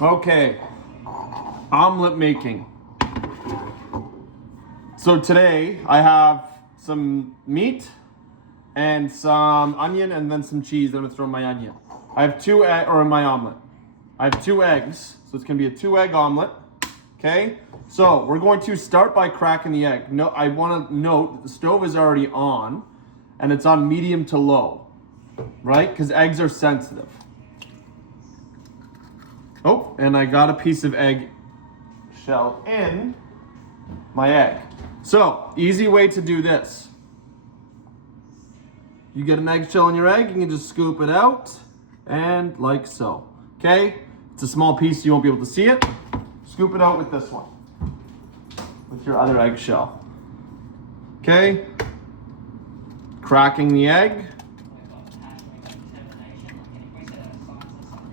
Okay, omelet making. So today I have some meat and some onion and then some cheese that I'm gonna throw in my onion. I have in my omelet. I have 2 eggs, so it's gonna be a 2-egg omelet. Okay, so we're going to start by cracking the egg. No, I wanna note that the stove is already on and it's on medium to low, right? Because eggs are sensitive. Oh, and I got a piece of egg shell in my egg. So, easy way to do this. You get an eggshell in your egg, you can just scoop it out, and like so. Okay? It's a small piece, so you won't be able to see it. Scoop it out with this one. With your other eggshell. Okay? Cracking the egg.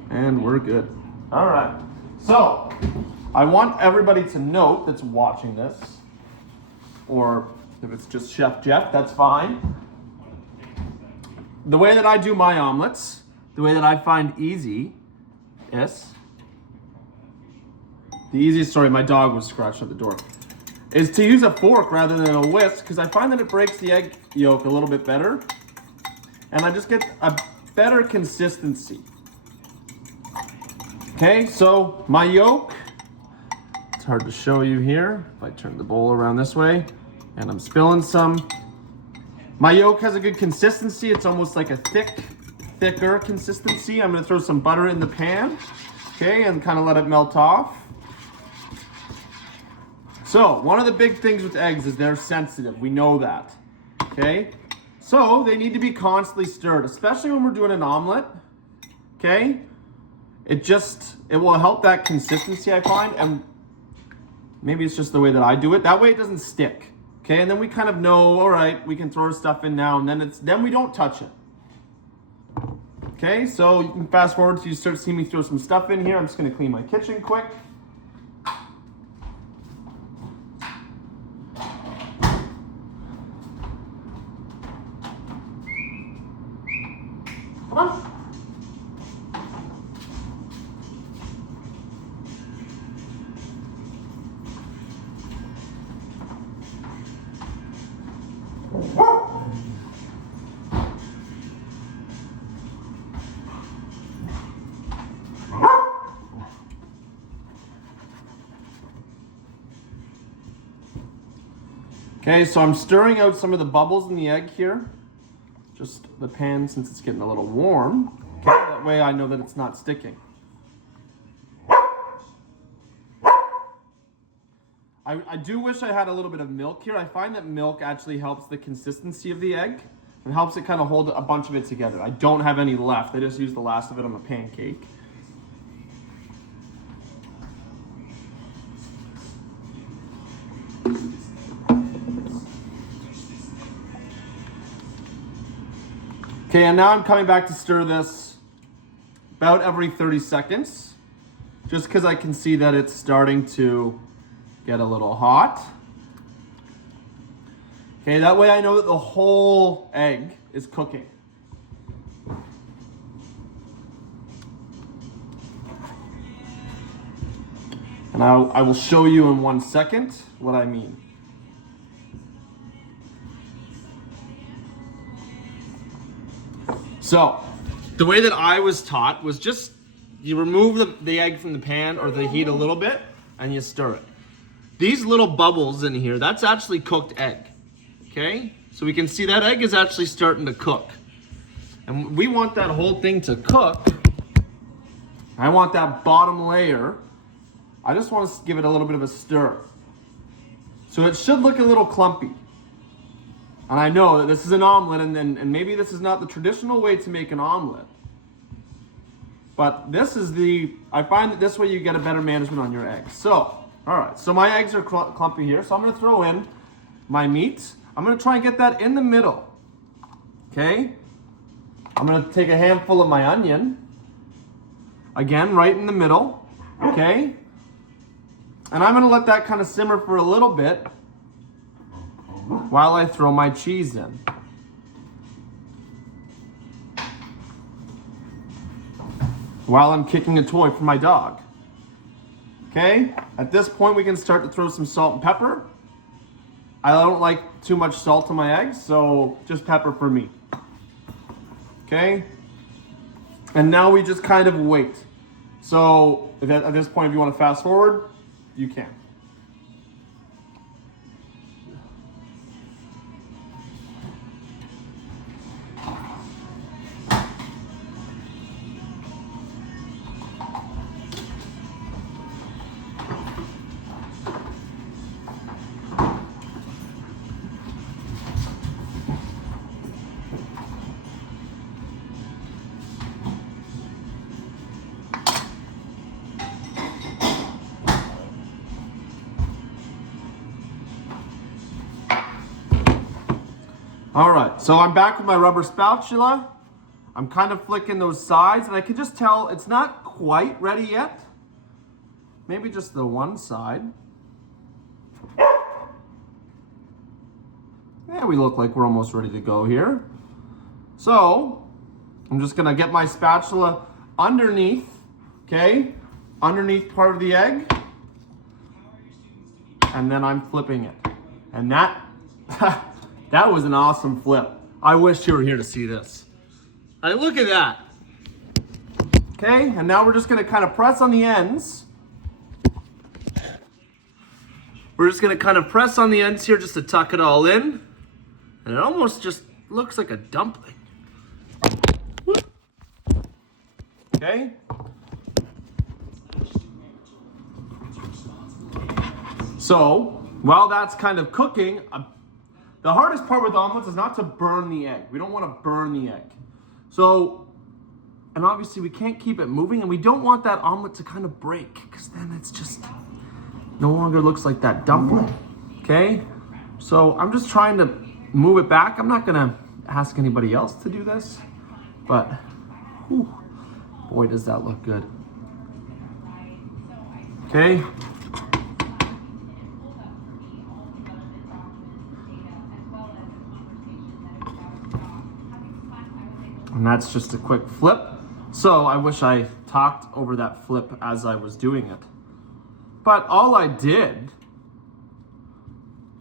And we're good. All right, so I want everybody to note that's watching this, or if it's just Chef Jeff, that's fine. The way that I do my omelets, the way that I find easy is, the easiest, sorry, my dog was scratching at the door, is to use a fork rather than a whisk, because I find that it breaks the egg yolk a little bit better, and I just get a better consistency. Okay, so my yolk, it's hard to show you here. If I turn the bowl around this way, and I'm spilling some. My yolk has a good consistency. It's almost like a thicker consistency. I'm gonna throw some butter in the pan, okay, and kind of let it melt off. So, one of the big things with eggs is they're sensitive. We know that, okay? So, they need to be constantly stirred, especially when we're doing an omelet, okay? It will help that consistency, I find, and maybe it's just the way that I do it. That way it doesn't stick, okay? And then we kind of know, all right, we can throw our stuff in now, and then we don't touch it. Okay, so you can fast forward to you start seeing me throw some stuff in here. I'm just gonna clean my kitchen quick. Come on. Okay, so I'm stirring out some of the bubbles in the egg here. Just the pan, since it's getting a little warm. Okay, that way I know that it's not sticking. I do wish I had a little bit of milk here. I find that milk actually helps the consistency of the egg and helps it kind of hold a bunch of it together. I don't have any left. I just used the last of it on the pancake. Okay, and now I'm coming back to stir this about every 30 seconds, just because I can see that it's starting to get a little hot. Okay, that way I know that the whole egg is cooking. And I will show you in 1 second what I mean. So, the way that I was taught was just, you remove the egg from the pan or the heat a little bit, and you stir it. These little bubbles in here, that's actually cooked egg, okay? So we can see that egg is actually starting to cook. And we want that whole thing to cook. I want that bottom layer. I just want to give it a little bit of a stir. So it should look a little clumpy. And I know that this is an omelet, and maybe this is not the traditional way to make an omelet. But this is I find that this way you get a better management on your eggs. So, all right, so my eggs are clumpy here. So I'm gonna throw in my meat. I'm gonna try and get that in the middle, okay? I'm gonna take a handful of my onion. Again, right in the middle, okay? And I'm gonna let that kind of simmer for a little bit while I throw my cheese in. While I'm kicking a toy for my dog. Okay, at this point we can start to throw some salt and pepper. I don't like too much salt on my eggs, so just pepper for me. Okay, and now we just kind of wait. So at this point, if you want to fast forward, you can. All right, so I'm back with my rubber spatula. I'm kind of flicking those sides, and I can just tell it's not quite ready yet. Maybe just the one side. Yeah, we look like we're almost ready to go here. So, I'm just gonna get my spatula underneath, okay? Underneath part of the egg. And then I'm flipping it. And that, that was an awesome flip. I wish you were here to see this. Look at that. Okay, and now we're just gonna kind of press on the ends. We're just gonna kind of press on the ends here just to tuck it all in. And it almost just looks like a dumpling. Okay. So, while that's kind of cooking, the hardest part with omelets is not to burn the egg. We don't want to burn the egg. So, and obviously we can't keep it moving, and we don't want that omelet to kind of break, because then it's just no longer looks like that dumpling. Okay? So I'm just trying to move it back. I'm not gonna ask anybody else to do this, but whew, boy, does that look good. Okay. And that's just a quick flip. So I wish I talked over that flip as I was doing it. But all I did,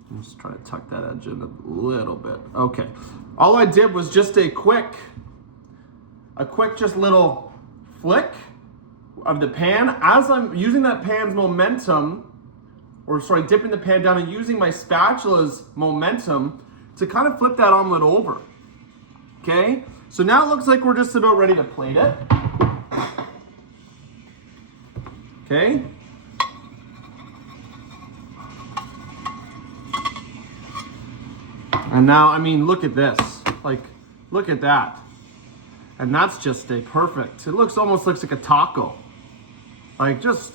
I'm just trying to tuck that edge in a little bit. Okay. All I did was just a quick just little flick of the pan. As I'm using that pan's momentum, or sorry, dipping the pan down and using my spatula's momentum to kind of flip that omelet over. Okay? So now it looks like we're just about ready to plate it. Okay? And now, I mean, look at this. Like, look at that. And that's just a perfect, it almost looks like a taco. Like, just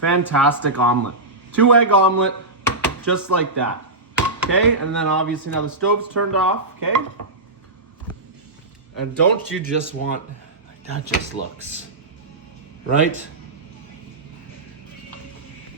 fantastic omelet. 2-egg omelet, just like that. Okay, and then obviously now the stove's turned off, okay? And don't you just want, like that just looks, right?